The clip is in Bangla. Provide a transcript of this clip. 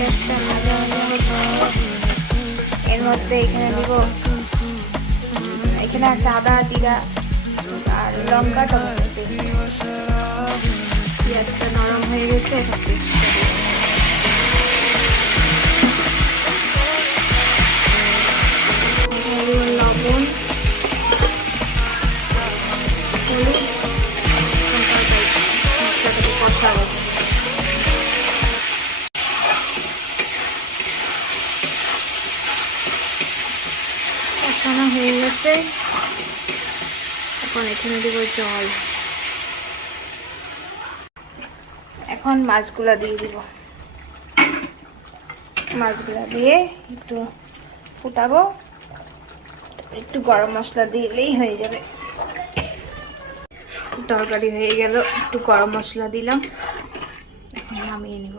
পেঁয়াজটা ভাজা ভাজা হচ্ছে। এর মধ্যে এখানে দিব, এখানে আছে আদা, জিরা আর লঙ্কা, টমেটো পেস্ট। পেঁয়াজটা নরম হয়ে গেছে, এখন পেস্টটা দিব। লবণ, হলুদ, মশলাটাকে কষাবো। কষানো হয়ে গেছে, এখন এখানে দেব জল। এখন মাছগুলা দিয়ে দিব। মাছগুলা দিয়ে একটু ফুটাবো, একটু গরম মশলা দিলেই হয়ে যাবে। তরকারি হয়ে গেল, একটু গরম মশলা দিলাম, এখন নামিয়ে নিব।